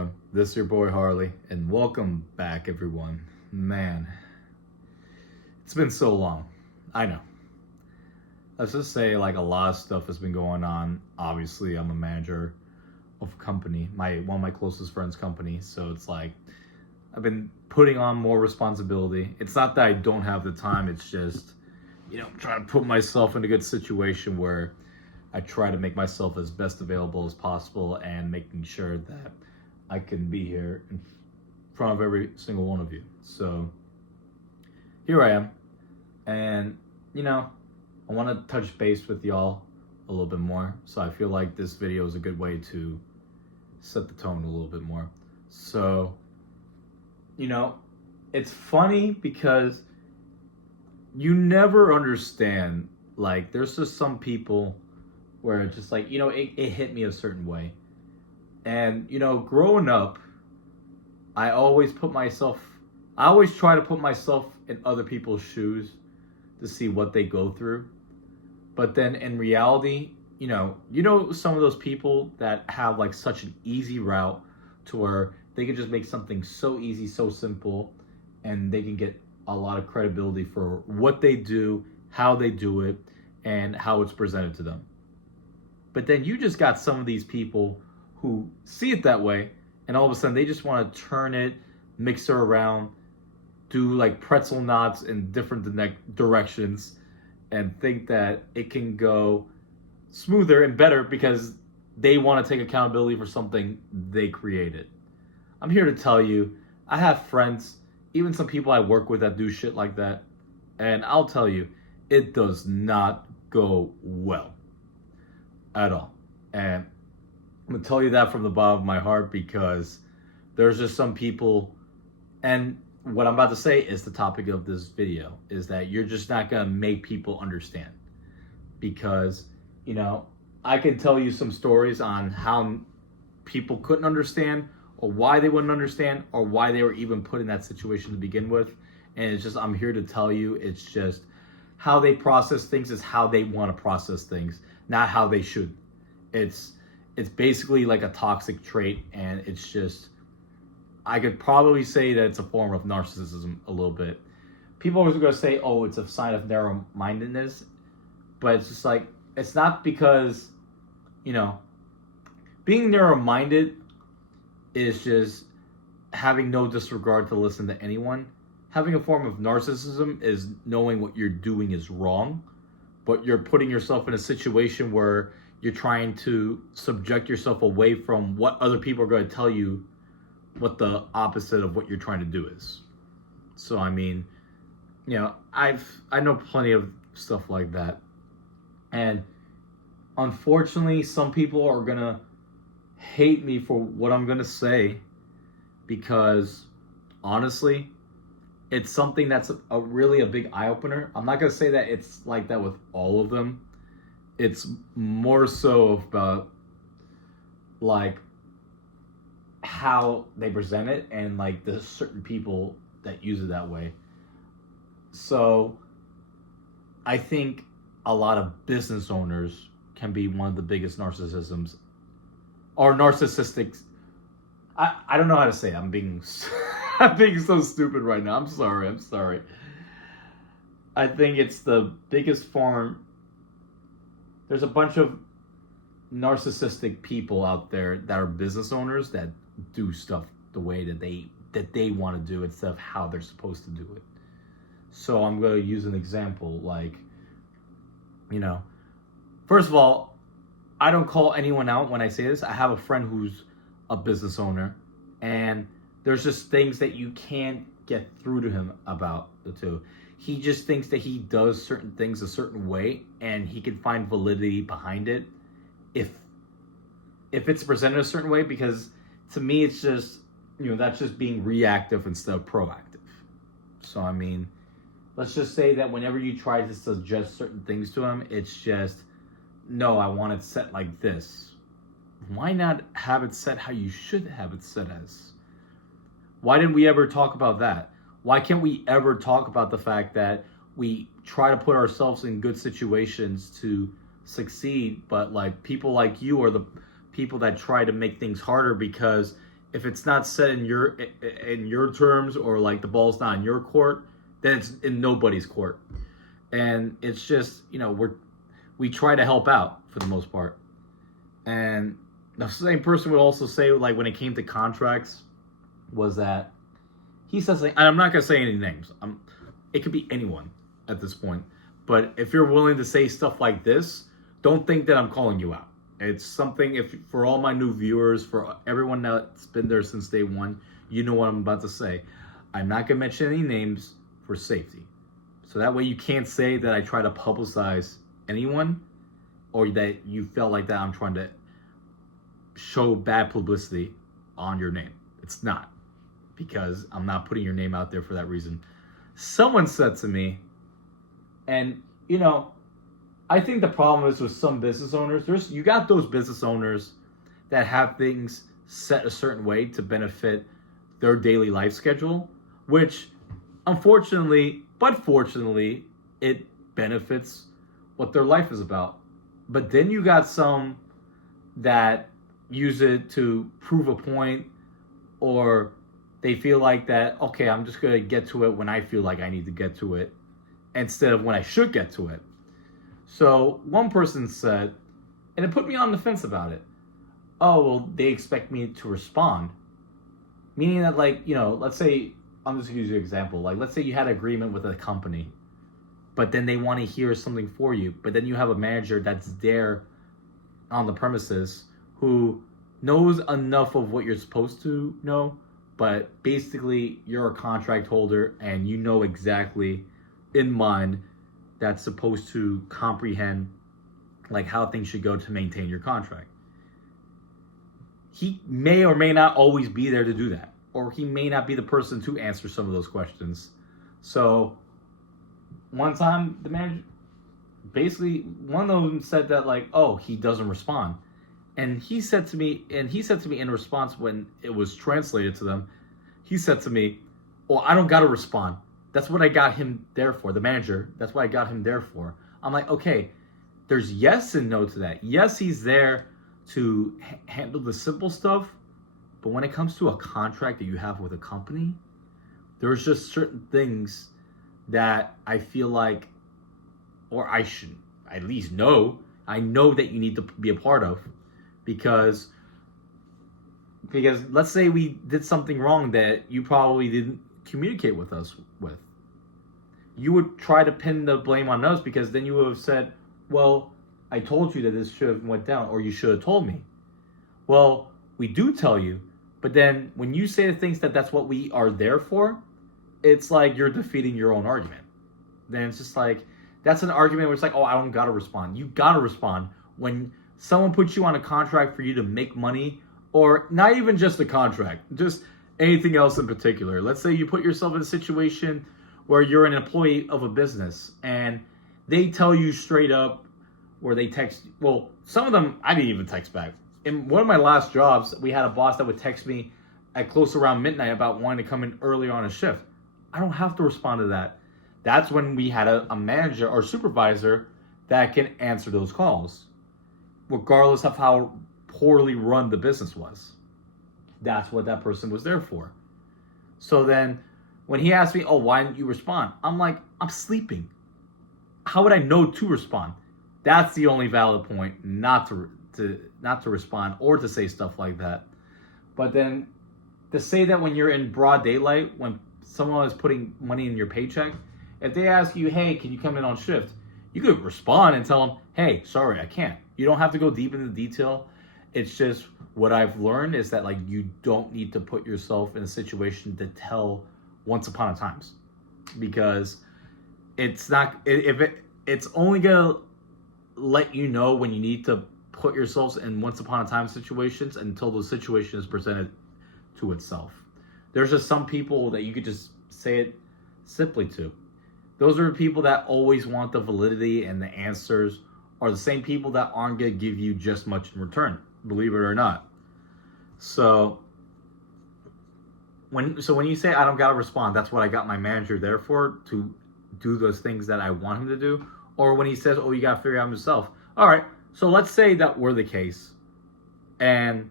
everyone? This is your boy Harley, and welcome back, everyone. Man, it's been so long. I know. Let's just say, like, a lot of stuff has been going on. Obviously, I'm a manager of a company, one of my closest friends' company. So it's like I've been putting on more responsibility. It's not that I don't have the time. It's just, I'm trying to put myself in a good situation where I try to make myself as best available as possible and making sure that I can be here in front of every single one of you. So here I am. And, I want to touch base with y'all a little bit more. So I feel like this video is a good way to set the tone a little bit more. So, it's funny because you never understand. Like, there's just some people where it's just like, it hit me a certain way. And, growing up, I always try to put myself in other people's shoes to see what they go through. But then in reality, some of those people that have like such an easy route to where they can just make something so easy, so simple, and they can get a lot of credibility for what they do, how they do it, and how it's presented to them. But then you just got some of these people who see it that way, and all of a sudden they just want to turn it, mix it around, do like pretzel knots in different directions, and think that it can go smoother and better because they want to take accountability for something they created. I'm here to tell you, I have friends, even some people I work with that do shit like that, and I'll tell you, it does not go well at all. And I'm gonna tell you that from the bottom of my heart because there's just some people, and what I'm about to say is the topic of this video, is that you're just not gonna make people understand. Because, I can tell you some stories on how people couldn't understand, or why they wouldn't understand, or why they were even put in that situation to begin with. And it's just, I'm here to tell you, it's just how they process things is how they want to process things, not how they should. It's basically like a toxic trait, and it's just, I could probably say that it's a form of narcissism a little bit. People are going to say, oh, it's a sign of narrow-mindedness, but it's just like, it's not because, being narrow-minded is just having no disregard to listen to anyone. Having a form of narcissism is knowing what you're doing is wrong, but you're putting yourself in a situation where you're trying to subject yourself away from what other people are going to tell you what the opposite of what you're trying to do is. So, I mean, I know plenty of stuff like that. And unfortunately, some people are going to hate me for what I'm going to say because, honestly, it's something that's really a big eye-opener. I'm not going to say that it's like that with all of them. It's more so about, like, how they present it and, like, the certain people that use it that way. So, I think a lot of business owners can be one of the biggest narcissisms, or narcissistic. I don't know how to say it. I'm being so stupid right now. I'm sorry. I think it's the biggest form. There's a bunch of narcissistic people out there that are business owners that do stuff the way that they want to do instead of how they're supposed to do it. So I'm going to use an example, like, first of all, I don't call anyone out when I say this. I have a friend who's a business owner, and there's just things that you can't get through to him about the two. He just thinks that he does certain things a certain way, and he can find validity behind it if it's presented a certain way, because to me it's just, that's just being reactive instead of proactive. So, I mean, let's just say that whenever you try to suggest certain things to him, it's just, no, I want it set like this. Why not have it set how you should have it set as? Why didn't we ever talk about that? Why can't we ever talk about the fact that we try to put ourselves in good situations to succeed, but like people like you are the people that try to make things harder because if it's not set in your terms, or like the ball's not in your court, then it's in nobody's court. And it's just, we try to help out for the most part. And the same person would also say, like, when it came to contracts, was that he says, like, and I'm not gonna say any names. It could be anyone at this point. But if you're willing to say stuff like this, don't think that I'm calling you out. It's something, if for all my new viewers, for everyone that's been there since day one, you know what I'm about to say. I'm not gonna mention any names for safety. So that way you can't say that I try to publicize anyone, or that you felt like that I'm trying to show bad publicity on your name. It's not, because I'm not putting your name out there for that reason. Someone said to me, and I think the problem is with some business owners, you got those business owners that have things set a certain way to benefit their daily life schedule, which unfortunately, but fortunately, it benefits what their life is about. But then you got some that use it to prove a point, or they feel like that, okay, I'm just going to get to it when I feel like I need to get to it, instead of when I should get to it. So one person said, and it put me on the fence about it, oh, well, they expect me to respond. Meaning that, like, let's say, I'm just going to use an example. Like, let's say you had an agreement with a company, but then they want to hear something for you. But then you have a manager that's there on the premises who knows enough of what you're supposed to know, but basically you're a contract holder and you know exactly in mind that's supposed to comprehend like how things should go to maintain your contract. He may or may not always be there to do that, or he may not be the person to answer some of those questions. So one time the manager, basically one of them said that, like, oh, he doesn't respond. And he said to me in response, when it was translated to them, he said to me, well, I don't got to respond. That's what I got him there for, the manager. That's what I got him there for. I'm like, okay, there's yes and no to that. Yes, he's there to handle the simple stuff. But when it comes to a contract that you have with a company, there's just certain things that I feel like, or I should at least know, I know that you need to be a part of. Because let's say we did something wrong that you probably didn't communicate with us with. You would try to pin the blame on us, because then you would have said, well, I told you that this should have went down, or you should have told me. Well, we do tell you, but then when you say the things that that's what we are there for, it's like you're defeating your own argument. Then it's just like, that's an argument where it's like, oh, I don't gotta respond. You gotta respond when someone puts you on a contract for you to make money, or not even just a contract, just anything else in particular. Let's say you put yourself in a situation where you're an employee of a business and they tell you straight up, or they text, well, some of them I didn't even text back. In one of my last jobs, we had a boss that would text me at close around midnight about wanting to come in earlier on a shift. I don't have to respond to that. That's when we had a manager or supervisor that can answer those calls, regardless of how poorly run the business was. That's what that person was there for. So then when he asked me, oh, why didn't you respond? I'm like, I'm sleeping. How would I know to respond? That's the only valid point, not to respond or to say stuff like that. But then to say that when you're in broad daylight, when someone is putting money in your paycheck, if they ask you, hey, can you come in on shift? You could respond and tell them, hey, sorry, I can't. You don't have to go deep into detail. It's just what I've learned is that, like, you don't need to put yourself in a situation to tell once upon a times, because it's not, it's only gonna let you know when you need to put yourselves in once upon a time situations until the situation is presented to itself. There's just some people that you could just say it simply to. Those are the people that always want the validity, and the answers are the same people that aren't going to give you just much in return, believe it or not. So when you say I don't got to respond, that's what I got my manager there for, to do those things that I want him to do. Or when he says, oh, you got to figure out himself. All right, so let's say that were the case, and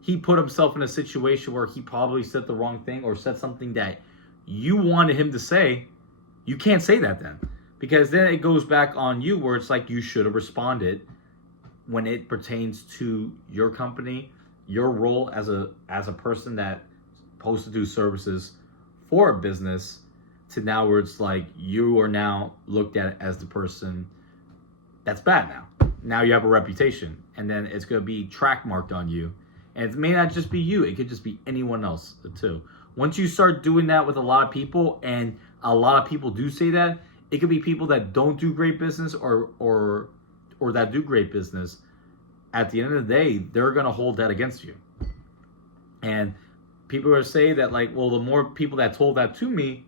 he put himself in a situation where he probably said the wrong thing or said something that you wanted him to say, you can't say that then. Because then it goes back on you where it's like you should have responded when it pertains to your company, your role as a person that's supposed to do services for a business, to now where it's like you are now looked at as the person that's bad now. Now you have a reputation, and then it's going to be track marked on you. And it may not just be you, it could just be anyone else too. Once you start doing that with a lot of people, and a lot of people do say that, it could be people that don't do great business or that do great business. At the end of the day, they're going to hold that against you. And people are saying that, like, well, the more people that told that to me,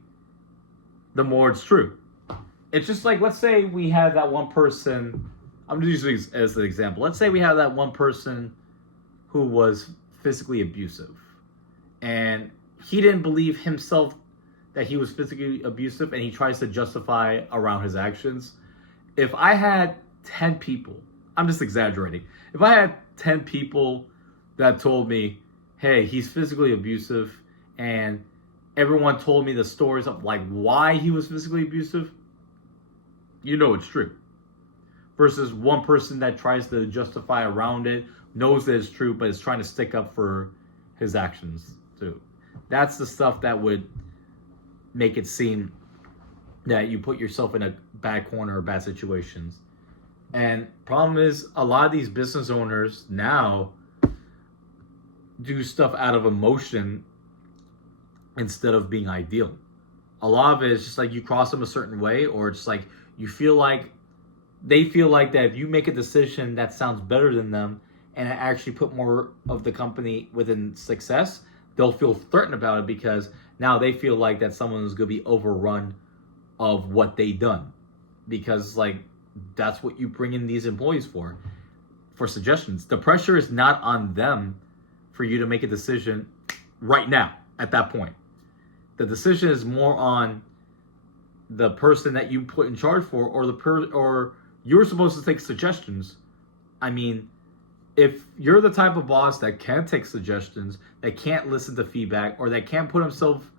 the more it's true. It's just like, let's say we had that one person, I'm just using this as an example. Let's say we have that one person who was physically abusive, and he didn't believe himself that he was physically abusive, and he tries to justify around his actions. If I had 10 people, I'm just exaggerating, if I had 10 people that told me, hey, he's physically abusive, and everyone told me the stories of like why he was physically abusive, you know it's true. Versus one person that tries to justify around it, knows that it's true, but is trying to stick up for his actions too. That's the stuff that would make it seem that you put yourself in a bad corner or bad situations. And problem is, a lot of these business owners now do stuff out of emotion instead of being ideal. A lot of it is just like you cross them a certain way, or it's like you feel like they feel like that if you make a decision that sounds better than them and actually put more of the company within success, they'll feel threatened about it because now they feel like that someone is going to be overrun of what they done. Because like that's what you bring in these employees for suggestions. The pressure is not on them for you to make a decision right now at that point. The decision is more on the person that you put in charge for, or you're supposed to take suggestions. I mean, if you're the type of boss that can't take suggestions, that can't listen to feedback, or that can't put himself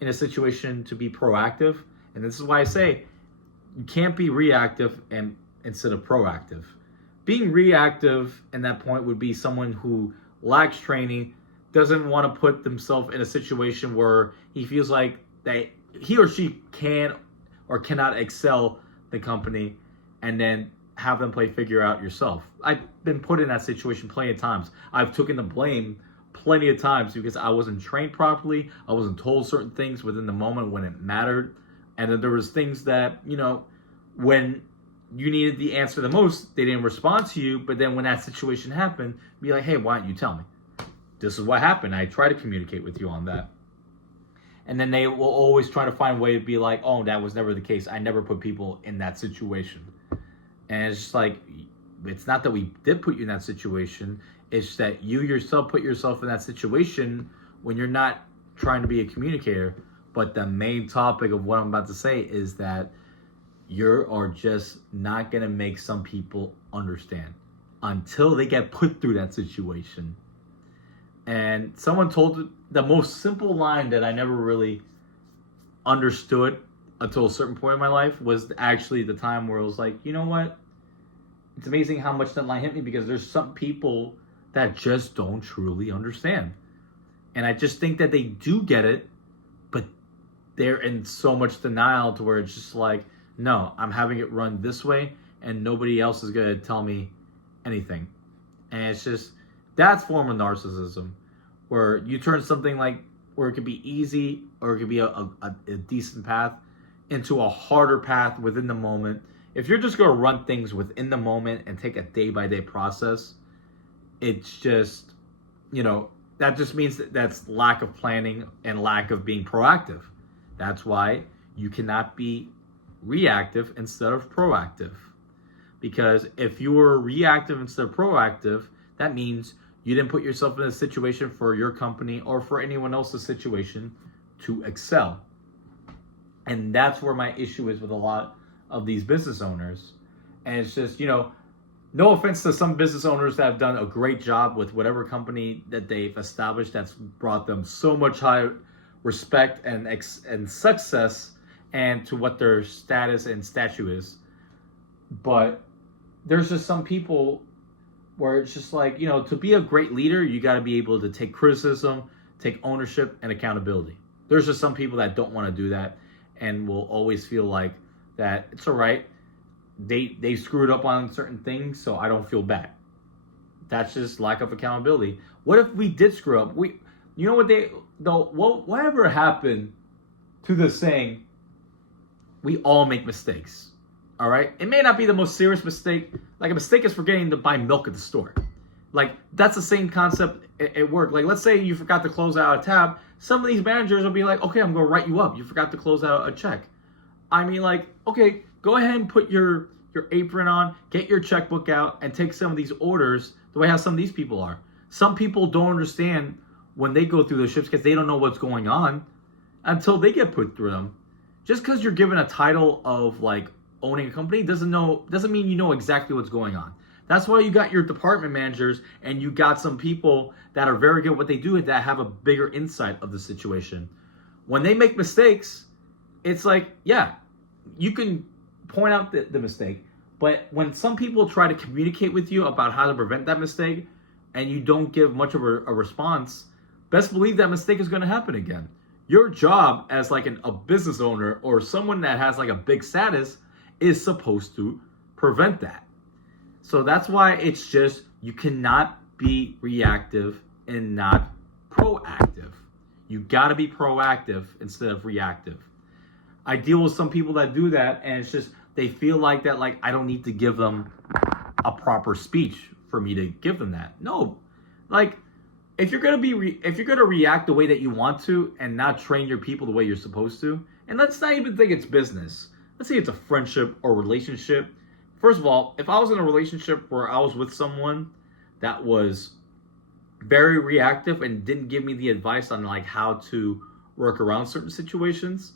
in a situation to be proactive, and this is why I say you can't be reactive and instead of proactive. Being reactive in that point would be someone who lacks training, doesn't want to put themselves in a situation where he feels like that he or she can or cannot excel the company, and then have them play figure out yourself. I've been put in that situation plenty of times. I've taken the blame plenty of times because I wasn't trained properly. I wasn't told certain things within the moment when it mattered. And then there was things that, you know, when you needed the answer the most, they didn't respond to you. But then when that situation happened, be like, hey, why don't you tell me? This is what happened. I try to communicate with you on that. And then they will always try to find a way to be like, oh, that was never the case. I never put people in that situation. And it's just like, it's not that we did put you in that situation. It's that you yourself put yourself in that situation when you're not trying to be a communicator. But the main topic of what I'm about to say is that you are just not going to make some people understand until they get put through that situation. And someone told the most simple line that I never really understood until a certain point in my life was actually the time where it was like, you know what? It's amazing how much that line hit me, because there's some people that just don't truly understand. And I just think that they do get it, but they're in so much denial to where it's just like, no, I'm having it run this way and nobody else is going to tell me anything. And it's just, that's form of narcissism, where you turn something like, where it could be easy or it could be a decent path into a harder path within the moment. If you're just going to run things within the moment and take a day-by-day process, it's just, you know, that just means that that's lack of planning and lack of being proactive. That's why you cannot be reactive instead of proactive. Because if you were reactive instead of proactive, that means you didn't put yourself in a situation for your company or for anyone else's situation to excel. And that's where my issue is with a lot of these business owners. And it's just, you know, no offense to some business owners that have done a great job with whatever company that they've established that's brought them so much high respect and success and to what their status and statue is. But there's just some people where it's just like, to be a great leader, you got to be able to take criticism, take ownership, and accountability. There's just some people that don't want to do that and will always feel like that it's all right. They screwed up on certain things, so I don't feel bad. That's just lack of accountability. What if we did screw up? Whatever happened to the saying, we all make mistakes. All right? It may not be the most serious mistake. Like a mistake is forgetting to buy milk at the store. Like, that's the same concept at work. Like, let's say you forgot to close out a tab. Some of these managers will be like, okay, I'm going to write you up. You forgot to close out a check. I mean, like, okay, go ahead and put your apron on, get your checkbook out, and take some of these orders the way how some of these people are. Some people don't understand when they go through those shifts because they don't know what's going on until they get put through them. Just because you're given a title of, like, owning a company doesn't mean you know exactly what's going on. That's why you got your department managers and you got some people that are very good at what they do that have a bigger insight of the situation. When they make mistakes, it's like, yeah, you can point out the mistake, but when some people try to communicate with you about how to prevent that mistake and you don't give much of a response, best believe that mistake is going to happen again. Your job as like a business owner or someone that has like a big status is supposed to prevent that. So that's why it's just, you cannot be reactive and not proactive. You got to be proactive instead of reactive. I deal with some people that do that, and it's just, they feel like that, like, I don't need to give them a proper speech for me to give them that. No, like, if you're gonna react the way that you want to and not train your people the way you're supposed to, and let's not even think it's business. Let's say it's a friendship or relationship. First of all, if I was in a relationship where I was with someone that was very reactive and didn't give me the advice on like how to work around certain situations,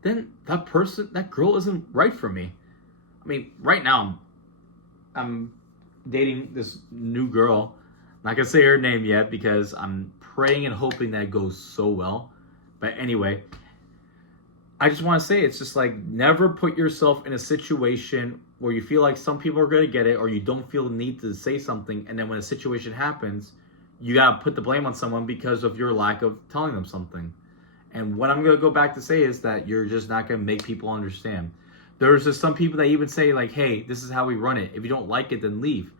then that girl isn't right for me. I mean, right now I'm dating this new girl. I'm not gonna say her name yet because I'm praying and hoping that it goes so well. But anyway, I just want to say, it's just like, never put yourself in a situation where you feel like some people are going to get it or you don't feel the need to say something, and then when a situation happens, you got to put the blame on someone because of your lack of telling them something. And what I'm going to go back to say is that you're just not going to make people understand. There's just some people that even say like, hey, this is how we run it. If you don't like it, then leave.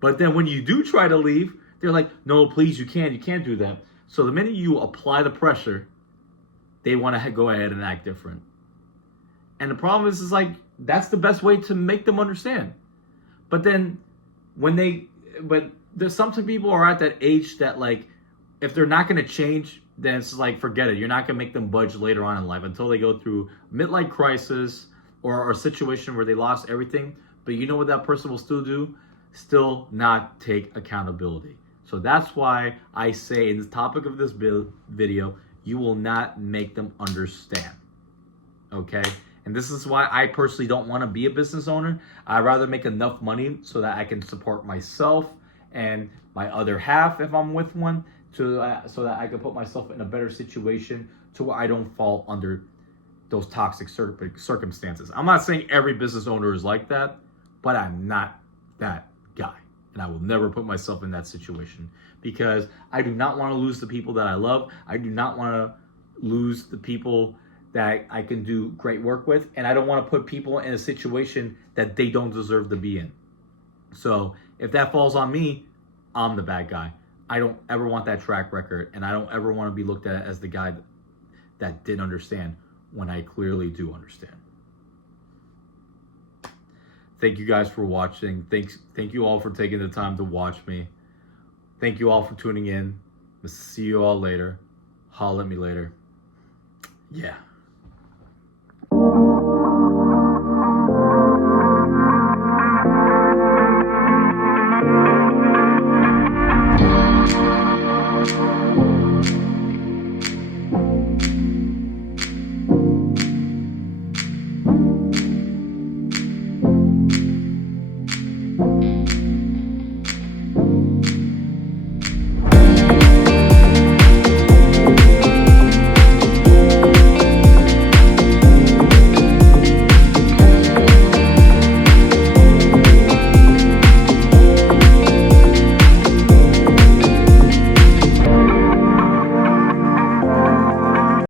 But then when you do try to leave, they're like, no, please, you can't do that. So the minute you apply the pressure, they want to go ahead and act different. And the problem is like, that's the best way to make them understand. But then there's some people are at that age that like, if they're not going to change, then it's like, forget it. You're not going to make them budge later on in life until they go through midlife crisis or a situation where they lost everything. But you know what that person will still do? Still not take accountability. So that's why I say in the topic of this video, you will not make them understand, okay? And this is why I personally don't want to be a business owner. I'd rather make enough money so that I can support myself and my other half if I'm with one, so that I can put myself in a better situation to where I don't fall under those toxic circumstances. I'm not saying every business owner is like that, but I'm not that guy. And I will never put myself in that situation because I do not want to lose the people that I love. I do not want to lose the people that I can do great work with. And I don't want to put people in a situation that they don't deserve to be in. So if that falls on me, I'm the bad guy. I don't ever want that track record. And I don't ever want to be looked at as the guy that didn't understand when I clearly do understand. Thank you guys for watching. Thank you all for taking the time to watch me. Thank you all for tuning in. I'll see you all later. Holla at me later. Yeah.